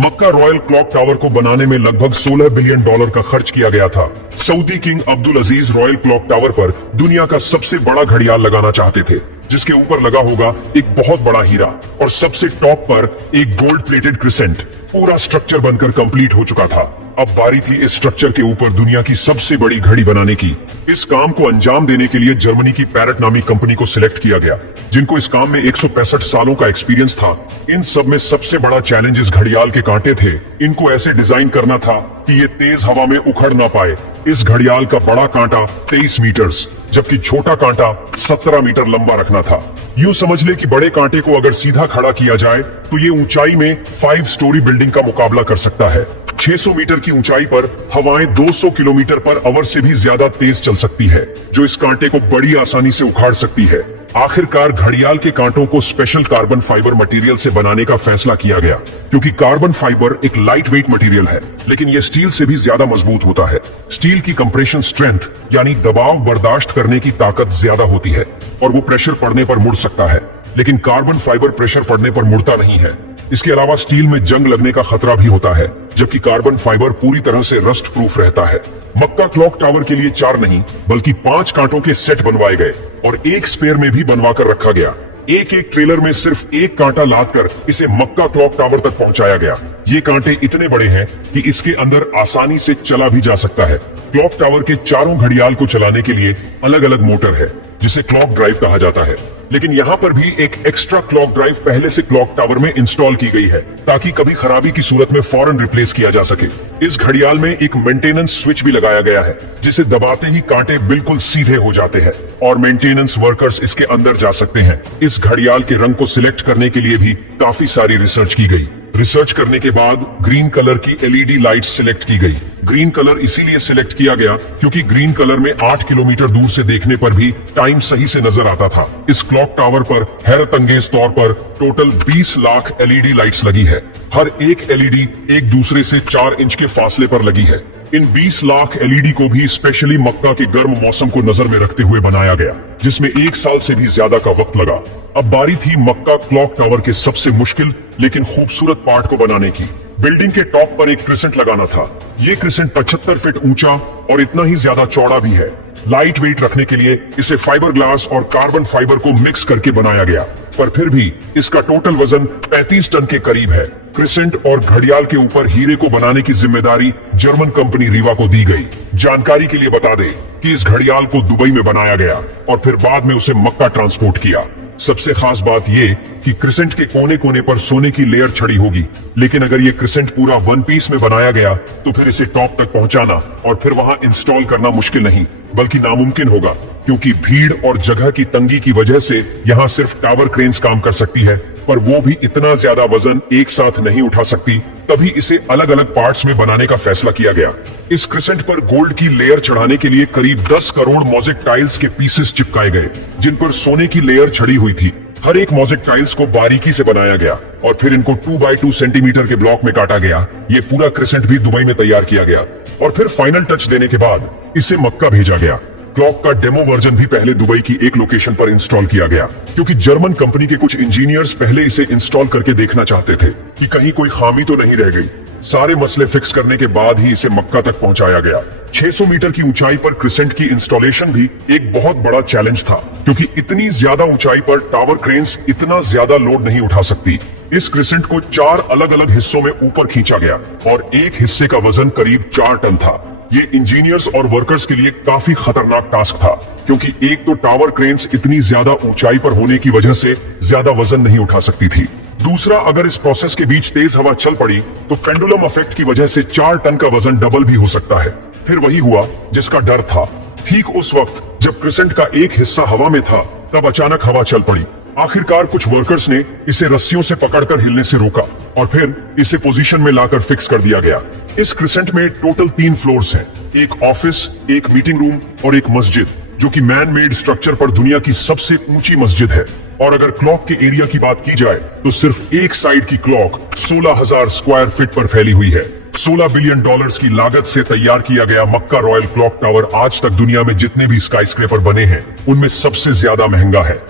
मक्का royal clock tower को बनाने में लगभग $16 बिलियन का खर्च किया गया था। सऊदी किंग अब्दुल अजीज रॉयल क्लॉक टावर पर दुनिया का सबसे बड़ा घड़ियाल लगाना चाहते थे, जिसके ऊपर लगा होगा एक बहुत बड़ा हीरा और सबसे टॉप पर एक गोल्ड प्लेटेड क्रिसेंट। पूरा स्ट्रक्चर बनकर कंप्लीट हो चुका था। अब बारी थी इस स्ट्रक्चर के ऊपर दुनिया की सबसे बड़ी घड़ी बनाने की। इस काम को अंजाम देने के लिए जर्मनी की पैरेट नामी कंपनी को सिलेक्ट किया गया, जिनको इस काम में 165 सालों का एक्सपीरियंस था। इन सब में सबसे बड़ा चैलेंज इस घड़ियाल के कांटे थे। इनको ऐसे डिजाइन करना था कि ये तेज हवा में उखड़ ना पाए। इस घड़ियाल का बड़ा कांटा 23 मीटर जबकि छोटा कांटा 17 मीटर लंबा रखना था। यूं समझ ले कि बड़े कांटे को अगर सीधा खड़ा किया जाए तो ये ऊंचाई में 5 स्टोरी बिल्डिंग का मुकाबला कर सकता है। 600 मीटर की ऊंचाई पर हवाएं 200 किलोमीटर पर आवर से भी ज्यादा तेज चल सकती है, जो इस कांटे को बड़ी आसानी से उखाड़ सकती है। आखिरकार घड़ियाल के कांटों को स्पेशल कार्बन फाइबर मटेरियल से बनाने का फैसला किया गया, क्योंकि कार्बन फाइबर एक लाइट वेट मटेरियल है, लेकिन यह स्टील से भी ज्यादा मजबूत होता है। स्टील की कंप्रेशन स्ट्रेंथ यानी दबाव बर्दाश्त करने की ताकत ज्यादा होती है और वो प्रेशर पड़ने पर मुड़ सकता है, लेकिन कार्बन फाइबर प्रेशर पड़ने पर मुड़ता नहीं है। इसके अलावा स्टील में जंग लगने का खतरा भी होता है, जबकि कार्बन फाइबर पूरी तरह से रस्ट प्रूफ रहता है। मक्का क्लॉक टावर के लिए 4 नहीं बल्कि 5 कांटों के सेट बनवाए गए और एक स्पेयर में भी बनवा कर रखा गया। एक एक ट्रेलर में सिर्फ एक कांटा लादकर इसे मक्का क्लॉक टावर तक पहुंचाया गया। ये कांटे इतने बड़े हैं कि इसके अंदर आसानी से चला भी जा सकता है। क्लॉक टावर के चारों घड़ियाल को चलाने के लिए अलग अलग मोटर है, जिसे क्लॉक ड्राइव कहा जाता है, लेकिन यहाँ पर भी एक एक्स्ट्रा क्लॉक ड्राइव पहले से क्लॉक टावर में इंस्टॉल की गई है, ताकि कभी खराबी की सूरत में फौरन रिप्लेस किया जा सके। इस घड़ियाल में एक मेंटेनेंस स्विच भी लगाया गया है, जिसे दबाते ही कांटे बिल्कुल सीधे हो जाते हैं और मेंटेनेंस वर्कर्स इसके अंदर जा सकते हैं। इस घड़ियाल के रंग को सिलेक्ट करने के लिए भी काफी सारी रिसर्च की गई। रिसर्च करने के बाद ग्रीन कलर की एलईडी लाइट सिलेक्ट की गई। ग्रीन कलर इसीलिए सिलेक्ट किया गया क्योंकि ग्रीन कलर में 8 किलोमीटर दूर से देखने पर भी टाइम सही से नजर आता था। इस क्लॉक टावर पर हैरत अंगेज तौर पर टोटल 20 लाख एलईडी लाइट्स लगी है। हर एक एलईडी एक दूसरे से 4 इंच के फासले पर लगी है। इन 20 लाख एलईडी को भी स्पेशली मक्का के गर्म मौसम को नजर में रखते हुए बनाया गया, जिसमें 1 साल से भी ज्यादा का वक्त लगा। अब बारी थी मक्का क्लॉक टावर के सबसे मुश्किल लेकिन खूबसूरत पार्ट को बनाने की। बिल्डिंग के टॉप पर एक क्रिसेंट लगाना था। ये क्रिसेंट 75 फीट ऊंचा और इतना ही ज्यादा चौड़ा भी है। लाइट वेट रखने के लिए इसे फाइबर ग्लास और कार्बन फाइबर को मिक्स करके बनाया गया, पर फिर भी इसका टोटल वजन 35 टन के करीब है। क्रिसेंट और घड़ियाल के ऊपर हीरे को बनाने की जिम्मेदारी जर्मन कंपनी रीवा को दी गई। जानकारी के लिए बता दें कि इस घड़ियाल को दुबई में बनाया गया और फिर बाद में उसे मक्का ट्रांसपोर्ट किया। सबसे खास बात यह कि क्रिसेंट के कोने कोने पर सोने की लेयर छड़ी होगी, लेकिन अगर ये क्रिसेंट पूरा 1 पीस में बनाया गया तो फिर इसे टॉप तक पहुंचाना और फिर वहां इंस्टॉल करना मुश्किल नहीं बल्कि नामुमकिन होगा, क्योंकि भीड़ और जगह की तंगी की वजह से यहाँ सिर्फ टावर क्रेन्स काम कर सकती है, पर वो भी इतना ज्यादा वजन एक साथ नहीं उठा सकती। तभी इसे अलग अलग पार्ट्स में बनाने का फैसला किया गया। इस क्रिसेंट पर गोल्ड की लेयर चढ़ाने के लिए करीब 10 करोड़ मोज़ेक टाइल्स के पीसेस चिपकाए गए, जिन पर सोने की लेयर छड़ी हुई थी। हर एक मोज़ेक टाइल्स को बारीकी से बनाया गया और फिर इनको 2x2 सेंटीमीटर के ब्लॉक में काटा गया। ये पूरा क्रिसेंट भी दुबई में तैयार किया गया और फिर फाइनल टच देने के बाद इसे मक्का भेजा गया। क्लॉक का डेमो वर्जन भी पहले दुबई की एक लोकेशन पर इंस्टॉल किया गया, क्योंकि जर्मन कंपनी के कुछ इंजीनियर्स पहले इसे इंस्टॉल करके देखना चाहते थे कि कहीं कोई खामी तो नहीं रह गई। सारे मसले फिक्स करने के बाद ही इसे मक्का तक पहुंचाया गया। 600 मीटर की ऊंचाई पर क्रिसेंट की इंस्टॉलेशन भी एक बहुत बड़ा चैलेंज था, क्योंकि इतनी ज्यादा ऊंचाई पर टावर क्रेन्स इतना ज्यादा लोड नहीं उठा सकती। इस क्रिसेंट को 4 अलग अलग हिस्सों में ऊपर खींचा गया और एक हिस्से का वजन करीब 4 टन था। ये इंजीनियर्स और वर्कर्स के लिए काफी खतरनाक टास्क था, क्योंकि एक तो टावर क्रेन्स इतनी ज्यादा ऊंचाई पर होने की वजह से ज्यादा वजन नहीं उठा सकती थी। दूसरा, अगर इस प्रोसेस के बीच तेज हवा चल पड़ी तो पेंडुलम इफेक्ट की वजह से 4 टन का वजन डबल भी हो सकता है। फिर वही हुआ जिसका डर था। ठीक उस वक्त जब क्रिसेंट का एक हिस्सा हवा में था, तब अचानक हवा चल पड़ी। आखिरकार कुछ वर्कर्स ने इसे रस्सियों से पकड़कर हिलने से रोका और फिर इसे पोजीशन में लाकर फिक्स कर दिया गया। इस क्रिसेंट में टोटल 3 फ्लोर्स हैं, एक ऑफिस, एक मीटिंग रूम और एक मस्जिद, जो कि मैन मेड स्ट्रक्चर पर दुनिया की सबसे ऊंची मस्जिद है। और अगर क्लॉक के एरिया की बात की जाए तो सिर्फ एक साइड की क्लॉक 16,000 स्क्वायर फीट पर फैली हुई है। $16 बिलियन की लागत से तैयार किया गया मक्का रॉयल क्लॉक टावर आज तक दुनिया में जितने भी स्काईस्क्रेपर बने हैं उनमें सबसे ज्यादा महंगा है।